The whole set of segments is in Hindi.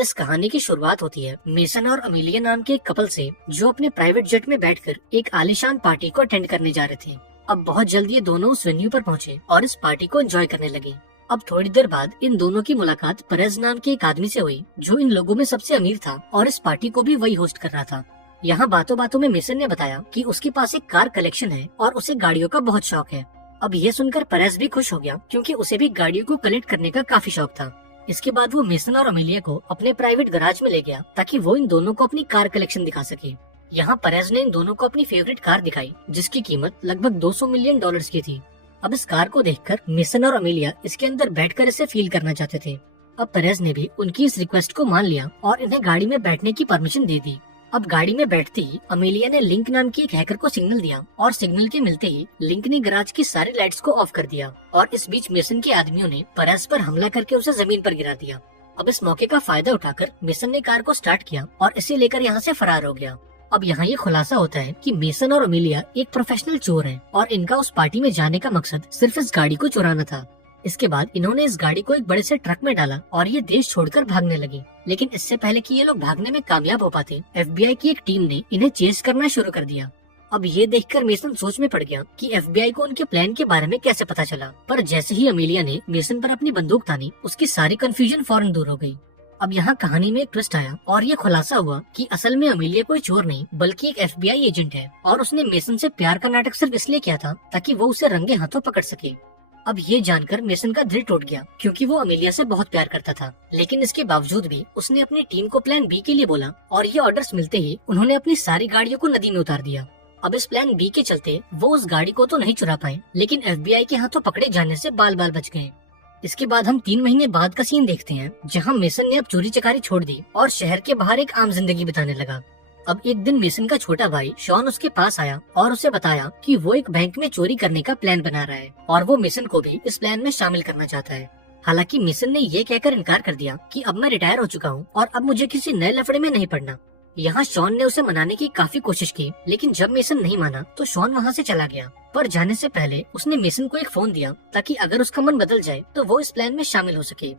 इस कहानी की शुरुआत होती है मेसन और अमीलिया नाम के एक कपल से, जो अपने प्राइवेट जेट में बैठकर एक आलीशान पार्टी को अटेंड करने जा रहे थे। अब बहुत जल्दी ये दोनों उस वेन्यू पर पहुंचे और इस पार्टी को एंजॉय करने लगे। अब थोड़ी देर बाद इन दोनों की मुलाकात परez नाम के एक आदमी से हुई, जो इन लोगों में सबसे अमीर था और इस पार्टी को भी वही होस्ट कर रहा था। यहाँ बातों बातों में मेसन ने बताया कि उसके पास एक कार कलेक्शन है और उसे गाड़ियों का बहुत शौक है। अब ये सुनकर परez भी खुश हो गया, क्योंकि उसे भी गाड़ियों को कलेक्ट करने का काफी शौक था। इसके बाद वो मेसन और अमीलिया को अपने प्राइवेट गैराज में ले गया, ताकि वो इन दोनों को अपनी कार कलेक्शन दिखा सके। यहाँ परez ने इन दोनों को अपनी फेवरेट कार दिखाई, जिसकी कीमत लगभग 200 मिलियन डॉलर्स की थी। अब इस कार को देखकर मेसन और अमीलिया इसके अंदर बैठकर इसे फील करना चाहते थे। अब परez ने भी उनकी इस रिक्वेस्ट को मान लिया और इन्हें गाड़ी में बैठने की परमिशन दे दी। अब गाड़ी में बैठते ही अमीलिया ने लिंक नाम की एक हैकर को सिग्नल दिया और सिग्नल के मिलते ही लिंक ने गैराज की सारी लाइट्स को ऑफ कर दिया और इस बीच मेसन के आदमियों ने परez पर हमला करके उसे जमीन पर गिरा दिया। अब इस मौके का फायदा उठाकर मेसन ने कार को स्टार्ट किया और इसे लेकर यहाँ से फरार हो गया। अब यहाँ ये खुलासा होता है कि मेसन और अमीलिया एक प्रोफेशनल चोर हैं और इनका उस पार्टी में जाने का मकसद सिर्फ इस गाड़ी को चुराना था। इसके बाद इन्होंने इस गाड़ी को एक बड़े से ट्रक में डाला और ये देश छोड़कर भागने लगे। लेकिन इससे पहले कि ये लोग भागने में कामयाब हो पाते, FBI की एक टीम ने इन्हें चेस करना शुरू कर दिया। अब ये देखकर मेसन सोच में पड़ गया कि FBI को उनके प्लान के बारे में कैसे पता चला। पर जैसे ही अमीलिया ने मेसन पर अपनी बंदूक तानी, उसकी सारी कंफ्यूजन फौरन दूर हो गई। अब यहाँ कहानी में एक ट्विस्ट आया और ये खुलासा हुआ कि असल में अमीलिया कोई चोर नहीं, बल्कि एक FBI एजेंट है और उसने मेसन से प्यार का नाटक सिर्फ इसलिए किया था ताकि वो उसे रंगे हाथों पकड़ सके। अब ये जानकर मेसन का दिल टूट गया, क्योंकि वो अमीलिया से बहुत प्यार करता था। लेकिन इसके बावजूद भी उसने अपनी टीम को प्लान बी के लिए बोला और ये ऑर्डर्स मिलते ही उन्होंने अपनी सारी गाड़ियों को नदी में उतार दिया। अब इस प्लान बी के चलते वो उस गाड़ी को तो नहीं चुरा पाए, लेकिन FBI के हाथों पकड़े जाने से बाल बाल बच गए। इसके बाद हम 3 महीने बाद का सीन देखते हैं, जहाँ मेसन ने अब चोरी चकारी छोड़ दी और शहर के बाहर एक आम जिंदगी बिताने लगा। अब एक दिन मेसन का छोटा भाई शॉन उसके पास आया और उसे बताया कि वो एक बैंक में चोरी करने का प्लान बना रहा है और वो मेसन को भी इस प्लान में शामिल करना चाहता है। हालांकि मेसन ने ये कहकर इनकार कर दिया कि अब मैं रिटायर हो चुका हूँ और अब मुझे किसी नए लफड़े में नहीं पड़ना। यहाँ शॉन ने उसे मनाने की काफी कोशिश की, लेकिन जब मेसन नहीं माना तो शॉन वहाँ से चला गया। पर जाने से पहले उसने मेसन को एक फोन दिया, ताकि अगर उसका मन बदल जाए तो वो इस प्लान में शामिल हो सके।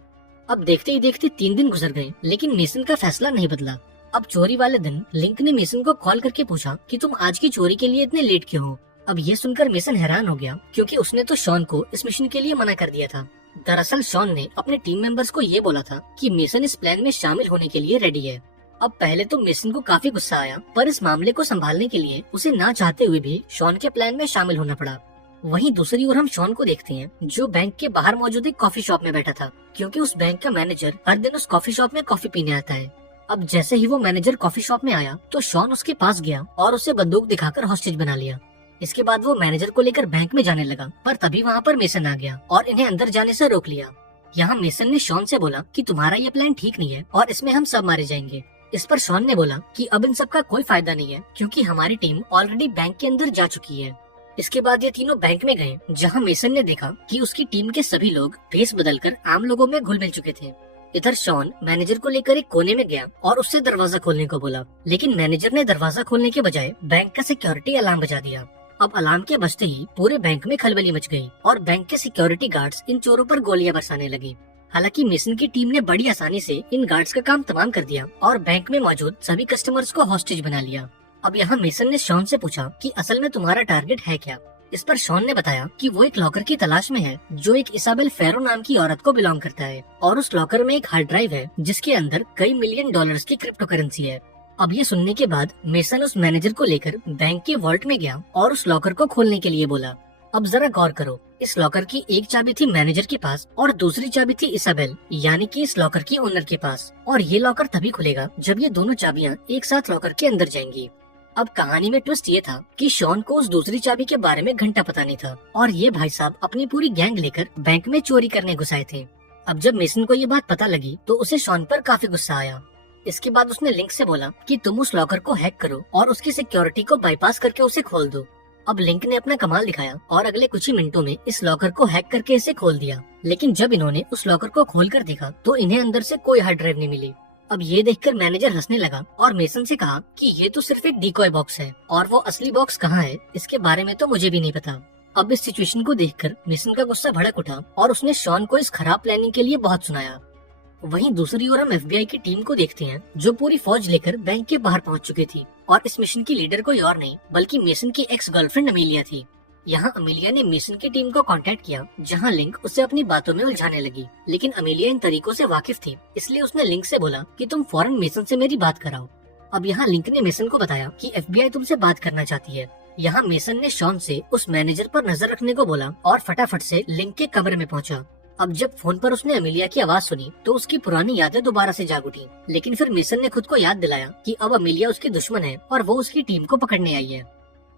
अब देखते ही देखते 3 दिन गुजर गए, लेकिन मेसन का फैसला नहीं बदला। अब चोरी वाले दिन लिंक ने मेसन को कॉल करके पूछा कि तुम आज की चोरी के लिए इतने लेट क्यों हो। अब ये सुनकर मेसन हैरान हो गया, क्योंकि उसने तो शॉन को इस मिशन के लिए मना कर दिया था। दरअसल शॉन ने अपने टीम मेंबर्स को ये बोला था कि मेसन इस प्लान में शामिल होने के लिए रेडी है। अब पहले तो मेसन को काफी गुस्सा आया, पर इस मामले को संभालने के लिए उसे ना चाहते हुए भी शॉन के प्लान में शामिल होना पड़ा। वहीं दूसरी ओर हम शॉन को देखते हैं, जो बैंक के बाहर मौजूद एक कॉफी शॉप में बैठा था, क्योंकि उस बैंक का मैनेजर हर दिन उस कॉफी शॉप में कॉफी पीने आता है। अब जैसे ही वो मैनेजर कॉफी शॉप में आया तो शॉन उसके पास गया और उसे बंदूक दिखाकर हॉस्टेज बना लिया। इसके बाद वो मैनेजर को लेकर बैंक में जाने लगा, पर तभी वहाँ पर मेसन आ गया और इन्हें अंदर जाने से रोक लिया। यहाँ मेसन ने शॉन से बोला कि तुम्हारा ये प्लान ठीक नहीं है और इसमें हम सब मारे जाएंगे। इस पर शॉन ने बोला कि अब इन सब का कोई फायदा नहीं है, क्योंकि हमारी टीम ऑलरेडी बैंक के अंदर जा चुकी है। इसके बाद ये तीनों बैंक में गए, जहाँ मेसन ने देखा कि उसकी टीम के सभी लोग भेस बदलकर आम लोगों में घुल मिल चुके थे। इधर शॉन मैनेजर को लेकर एक कोने में गया और उससे दरवाजा खोलने को बोला, लेकिन मैनेजर ने दरवाजा खोलने के बजाय बैंक का सिक्योरिटी अलार्म बजा दिया। अब अलार्म के बजते ही पूरे बैंक में खलबली मच गई और बैंक के सिक्योरिटी गार्ड्स इन चोरों पर गोलियां बरसाने लगी। हालांकि मेसन की टीम ने बड़ी आसानी से इन गार्ड्स का काम तमाम कर दिया और बैंक में मौजूद सभी कस्टमर्स को हॉस्टेज बना लिया। अब यहाँ मेसन ने शॉन से पूछा कि असल में तुम्हारा टारगेट है क्या। इस पर शॉन ने बताया कि वो एक लॉकर की तलाश में है, जो एक इसाबेल फेरो नाम की औरत को बिलोंग करता है और उस लॉकर में एक हार्ड ड्राइव है, जिसके अंदर कई मिलियन डॉलर्स की क्रिप्टो करेंसी है। अब ये सुनने के बाद मेसन उस मैनेजर को लेकर बैंक के वॉल्ट में गया और उस लॉकर को खोलने के लिए बोला। अब जरा गौर करो, इस लॉकर की एक चाबी थी मैनेजर के पास और दूसरी चाबी थी इसाबेल, यानी कि इस लॉकर की ओनर के पास। और ये लॉकर तभी खुलेगा जब ये दोनों चाबियां एक साथ लॉकर के अंदर जाएंगी। अब कहानी में ट्विस्ट ये था कि शॉन को उस दूसरी चाबी के बारे में घंटा पता नहीं था और ये भाई साहब अपनी पूरी गैंग लेकर बैंक में चोरी करने घुस आए थे। अब जब मेसन को ये बात पता लगी तो उसे शॉन पर काफी गुस्सा आया। इसके बाद उसने लिंक से बोला कि तुम उस लॉकर को हैक करो और उसकी सिक्योरिटी को बाईपास करके उसे खोल दो। अब लिंक ने अपना कमाल दिखाया और अगले कुछ ही मिनटों में इस लॉकर को हैक करके इसे खोल दिया। लेकिन जब इन्होंने उस लॉकर को खोल कर देखा तो इन्हें अंदर से कोई हार्ड ड्राइव नहीं मिली। अब ये देखकर मैनेजर हंसने लगा और मेसन से कहा कि ये तो सिर्फ एक डिकॉय बॉक्स है और वो असली बॉक्स कहाँ है इसके बारे में तो मुझे भी नहीं पता। अब इस सिचुएशन को देखकर मेसन का गुस्सा भड़क उठा और उसने शॉन को इस खराब प्लानिंग के लिए बहुत सुनाया। वहीं दूसरी ओर हम एफबीआई की टीम को देखते हैं जो पूरी फौज लेकर बैंक के बाहर पहुंच चुकी थी और इस मिशन की लीडर कोई और नहीं बल्कि मेसन की एक्स गर्लफ्रेंड अमीलिया थी। यहाँ अमीलिया ने मेसन की टीम को कांटेक्ट किया जहाँ लिंक उसे अपनी बातों में उलझाने लगी, लेकिन अमीलिया इन तरीकों से वाकिफ थी इसलिए उसने लिंक से बोला कि तुम फौरन मेसन से मेरी बात कराओ। अब यहाँ लिंक ने मेसन को बताया कि एफबीआई तुमसे बात करना चाहती है। यहाँ मेसन ने शॉन से उस मैनेजर पर नजर रखने को बोला और फटाफट से लिंक के कमरे में पहुंचा। अब जब फोन पर उसने अमीलिया की आवाज सुनी तो उसकी पुरानी यादें दोबारा से जाग उठी, लेकिन फिर मेसन ने खुद को याद दिलाया कि अब अमीलिया उसकी दुश्मन है और वो उसकी टीम को पकड़ने आई है।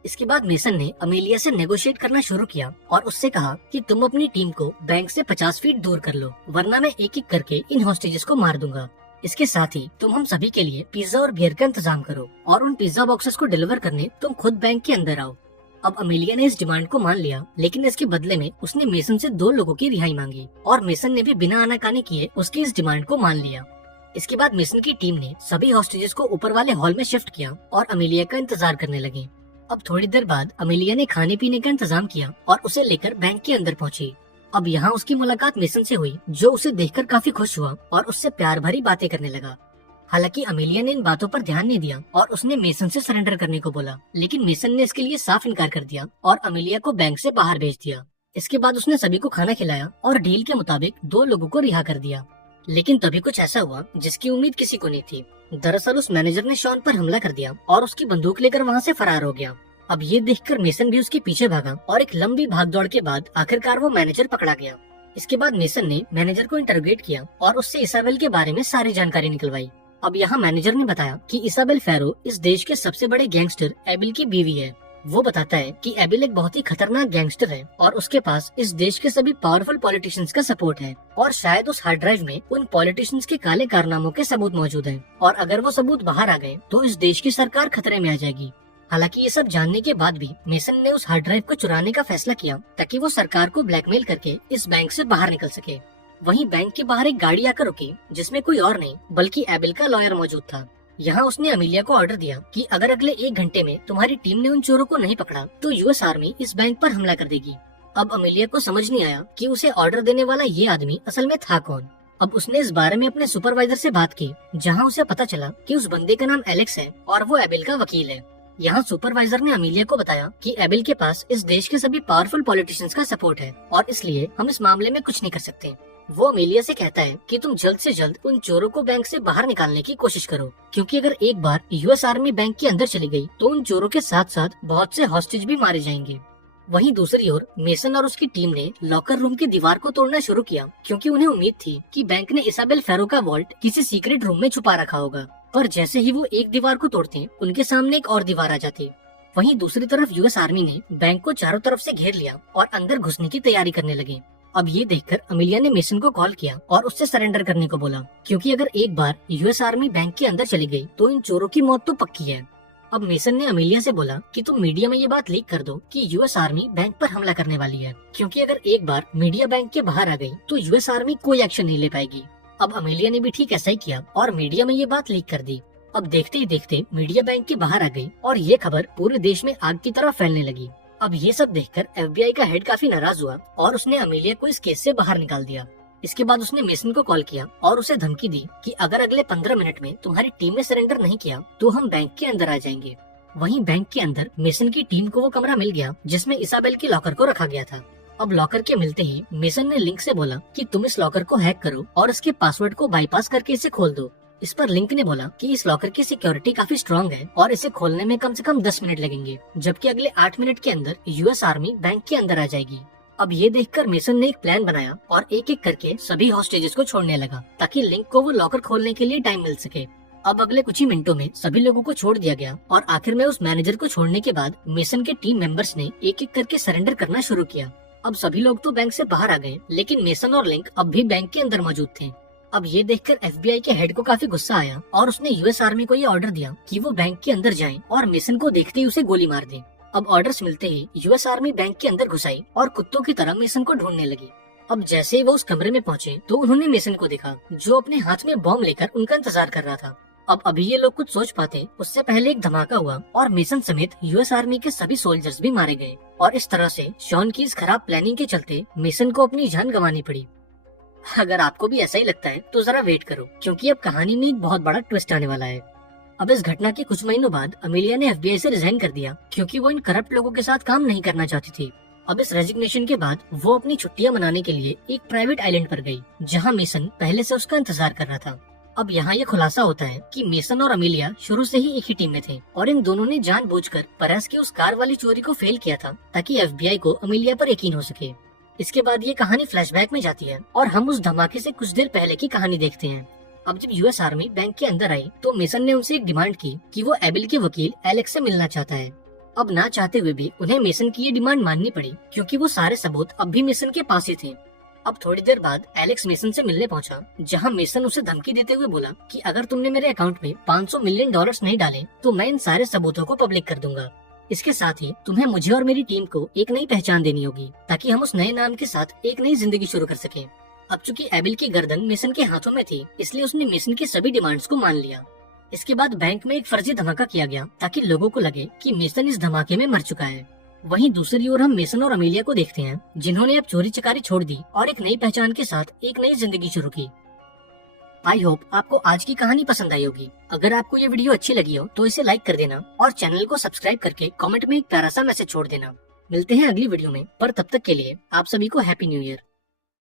इसके बाद मेसन ने अमीलिया से नेगोशिएट करना शुरू किया और उससे कहा कि तुम अपनी टीम को बैंक से 50 फीट दूर कर लो, वरना मैं एक एक करके इन हॉस्टेजेस को मार दूंगा। इसके साथ ही तुम हम सभी के लिए पिज्जा और बियर का इंतजाम करो और उन पिज्जा बॉक्सेस को डिलीवर करने तुम खुद बैंक के अंदर आओ। अब अमीलिया ने इस डिमांड को मान लिया, लेकिन इसके बदले में उसने मेसन से 2 लोगों की रिहाई मांगी और मेसन ने भी बिना आनाकानी किए उसकी इस डिमांड को मान लिया। इसके बाद मेसन की टीम ने सभी हॉस्टेजेस को ऊपर वाले हॉल में शिफ्ट किया और अमीलिया का इंतजार करने लगे। अब थोड़ी देर बाद अमीलिया ने खाने पीने का इंतजाम किया और उसे लेकर बैंक के अंदर पहुंची। अब यहाँ उसकी मुलाकात मेसन से हुई जो उसे देखकर काफी खुश हुआ और उससे प्यार भरी बातें करने लगा। हालांकि अमीलिया ने इन बातों पर ध्यान नहीं दिया और उसने मेसन से सरेंडर करने को बोला, लेकिन मेसन ने इसके लिए साफ इनकार कर दिया और अमीलिया को बैंक से बाहर भेज दिया। इसके बाद उसने सभी को खाना खिलाया और डील के मुताबिक 2 लोगों को रिहा कर दिया। लेकिन तभी कुछ ऐसा हुआ जिसकी उम्मीद किसी को नहीं थी। दरअसल उस मैनेजर ने शॉन पर हमला कर दिया और उसकी बंदूक लेकर वहाँ से फरार हो गया। अब ये देखकर मेसन भी उसके पीछे भागा और एक लंबी भागदौड़ के बाद आखिरकार वो मैनेजर पकड़ा गया। इसके बाद मेसन ने मैनेजर को इंटरोगेट किया और उससे इसाबेल के बारे में सारी जानकारी निकलवाई। अब यहाँ मैनेजर ने बताया कि इसाबेल फैरो इस देश के सबसे बड़े गैंगस्टर एबिल की बीवी है। वो बताता है कि एबिल एक बहुत ही खतरनाक गैंगस्टर है और उसके पास इस देश के सभी पावरफुल पॉलिटिशियंस का सपोर्ट है और शायद उस हार्ड ड्राइव में उन पॉलिटिशियंस के काले कारनामों के सबूत मौजूद हैं और अगर वो सबूत बाहर आ गए तो इस देश की सरकार खतरे में आ जाएगी। हालांकि ये सब जानने के बाद भी मेसन ने उस हार्ड ड्राइव को चुराने का फैसला किया ताकि वो सरकार को ब्लैकमेल करके इस बैंक से बाहर निकल सके। वहीं बैंक के बाहर एक गाड़ी आकर रुकी जिसमें कोई और नहीं बल्कि एबिल का लॉयर मौजूद था। यहाँ उसने अमीलिया को ऑर्डर दिया कि अगर अगले 1 घंटे में तुम्हारी टीम ने उन चोरों को नहीं पकड़ा तो यूएस आर्मी इस बैंक पर हमला कर देगी। अब अमीलिया को समझ नहीं आया कि उसे ऑर्डर देने वाला ये आदमी असल में था कौन। अब उसने इस बारे में अपने सुपरवाइजर से बात की जहाँ उसे पता चला कि उस बंदे का नाम एलेक्स है और वो एबिल का वकील है। यहाँ सुपरवाइजर ने अमीलिया को बताया कि एबिल के पास इस देश के सभी पावरफुल पॉलिटिशियंस का सपोर्ट है और इसलिए हम इस मामले में कुछ नहीं कर सकते। वो अमीलिया से कहता है कि तुम जल्द से जल्द उन चोरों को बैंक से बाहर निकालने की कोशिश करो, क्योंकि अगर एक बार यूएस आर्मी बैंक के अंदर चली गई तो उन चोरों के साथ साथ बहुत से हॉस्टेज भी मारे जाएंगे। वहीं दूसरी ओर मेसन और उसकी टीम ने लॉकर रूम की दीवार को तोड़ना शुरू किया क्योंकि उन्हें उम्मीद थी कि बैंक ने इसाबेल फैरो का वॉल्ट किसी सीक्रेट रूम में छुपा रखा होगा। पर जैसे ही वो एक दीवार को तोड़ते उनके सामने एक और दीवार आ जाती। वहीं दूसरी तरफ यूएस आर्मी ने बैंक को चारों तरफ से घेर लिया और अंदर घुसने की तैयारी करने लगे। अब ये देखकर अमीलिया ने मेसन को कॉल किया और उससे सरेंडर करने को बोला, क्योंकि अगर एक बार यूएस आर्मी बैंक के अंदर चली गई तो इन चोरों की मौत तो पक्की है। अब मेसन ने अमीलिया से बोला कि तुम मीडिया में ये बात लीक कर दो कि यूएस आर्मी बैंक पर हमला करने वाली है, क्योंकि अगर एक बार मीडिया बैंक के बाहर आ गई तो यूएस आर्मी कोई एक्शन नहीं ले पाएगी। अब अमीलिया ने भी ठीक ऐसा ही किया और मीडिया में ये बात लीक कर दी। अब देखते ही देखते मीडिया बैंक के बाहर आ गई और ये खबर पूरे देश में आग की तरह फैलने लगी। अब ये सब देखकर एफबीआई का हेड काफी नाराज हुआ और उसने अमीलिया को इस केस से बाहर निकाल दिया। इसके बाद उसने मेसन को कॉल किया और उसे धमकी दी कि अगर अगले 15 मिनट में तुम्हारी टीम ने सरेंडर नहीं किया तो हम बैंक के अंदर आ जाएंगे। वहीं बैंक के अंदर मेसन की टीम को वो कमरा मिल गया जिसमें इसाबेल के लॉकर को रखा गया था। अब लॉकर के मिलते ही मेसन ने लिंक से बोला कि तुम इस लॉकर को हैक करो और इसके पासवर्ड को बाईपास करके इसे खोल दो। इस पर लिंक ने बोला कि इस लॉकर की सिक्योरिटी काफी स्ट्रांग है और इसे खोलने में कम से कम 10 मिनट लगेंगे, जबकि अगले 8 मिनट के अंदर यूएस आर्मी बैंक के अंदर आ जाएगी। अब ये देखकर मेसन ने एक प्लान बनाया और एक एक करके सभी हॉस्टेजेस को छोड़ने लगा ताकि लिंक को वो लॉकर खोलने के लिए टाइम मिल सके। अब अगले कुछ ही मिनटों में सभी लोगों को छोड़ दिया गया और आखिर में उस मैनेजर को छोड़ने के बाद मेसन के टीम मेंबर्स ने एक एक करके सरेंडर करना शुरू किया। अब सभी लोग तो बैंक से बाहर आ गए, लेकिन मेसन और लिंक अब भी बैंक के अंदर मौजूद थे। अब ये देखकर एफबीआई के हेड को काफी गुस्सा आया और उसने यूएस आर्मी को ये ऑर्डर दिया कि वो बैंक के अंदर जाएं और मेसन को देखते ही उसे गोली मार दें। अब ऑर्डर्स मिलते ही यूएस आर्मी बैंक के अंदर घुस आई और कुत्तों की तरह मेसन को ढूंढने लगी। अब जैसे ही वो उस कमरे में पहुंचे तो उन्होंने मेसन को देखा जो अपने हाथ में बॉम्ब लेकर उनका इंतजार कर रहा था। अब अभी ये लोग कुछ सोच पाते उससे पहले एक धमाका हुआ और मेसन समेत यूएस आर्मी के सभी सोल्जर्स भी मारे गए और इस तरह से शॉन की इस खराब प्लानिंग के चलते मेसन को अपनी जान गंवानी पड़ी। अगर आपको भी ऐसा ही लगता है तो जरा वेट करो, क्योंकि अब कहानी में एक बहुत बड़ा ट्विस्ट आने वाला है। अब इस घटना के कुछ महीनों बाद अमेलिया ने एफबीआई से रिजाइन कर दिया, क्योंकि वो इन करप्ट लोगों के साथ काम नहीं करना चाहती थी। अब इस रेजिग्नेशन के बाद वो अपनी छुट्टियां मनाने के लिए एक प्राइवेट आइलैंड पर गई, जहां मेसन पहले से उसका इंतजार कर रहा था। अब यहाँ ये खुलासा होता है कि मेसन और अमेलिया शुरू से ही एक ही टीम में थे और इन दोनों ने जानबूझकर परस की उस कार वाली चोरी को फेल किया था, ताकि एफबीआई को अमेलिया पर यकीन हो सके। इसके बाद ये कहानी फ्लैशबैक में जाती है और हम उस धमाके से कुछ देर पहले की कहानी देखते हैं। अब जब यूएस आर्मी बैंक के अंदर आई तो मेसन ने उनसे एक डिमांड की कि वो एबिल के वकील एलेक्स से मिलना चाहता है। अब ना चाहते हुए भी उन्हें मेसन की ये डिमांड माननी पड़ी, क्योंकि वो सारे सबूत अब भी मेसन के पास ही थे। अब थोड़ी देर बाद एलेक्स मेसन से मिलने पहुंचा, जहां मेसन उसे धमकी देते हुए बोला कि अगर तुमने मेरे अकाउंट में $500 मिलियन नहीं डाले तो मैं इन सारे सबूतों को पब्लिक कर दूंगा। इसके साथ ही तुम्हें मुझे और मेरी टीम को एक नई पहचान देनी होगी, ताकि हम उस नए नाम के साथ एक नई जिंदगी शुरू कर सकें। अब चूंकि एबिल की गर्दन मेसन के हाथों में थी, इसलिए उसने मेसन की सभी डिमांड्स को मान लिया। इसके बाद बैंक में एक फर्जी धमाका किया गया, ताकि लोगों को लगे कि मेसन इस धमाके में मर चुका है। वहीं दूसरी ओर हम मेसन और अमेलिया को देखते हैं, जिन्होंने अब चोरी चकारी छोड़ दी और एक नई पहचान के साथ एक नई जिंदगी शुरू की। आई होप आपको आज की कहानी पसंद आई होगी। अगर आपको ये वीडियो अच्छी लगी हो तो इसे लाइक कर देना और चैनल को सब्सक्राइब करके कमेंट में एक प्यारा सा मैसेज छोड़ देना। मिलते हैं अगली वीडियो में, पर तब तक के लिए आप सभी को हैप्पी न्यू ईयर।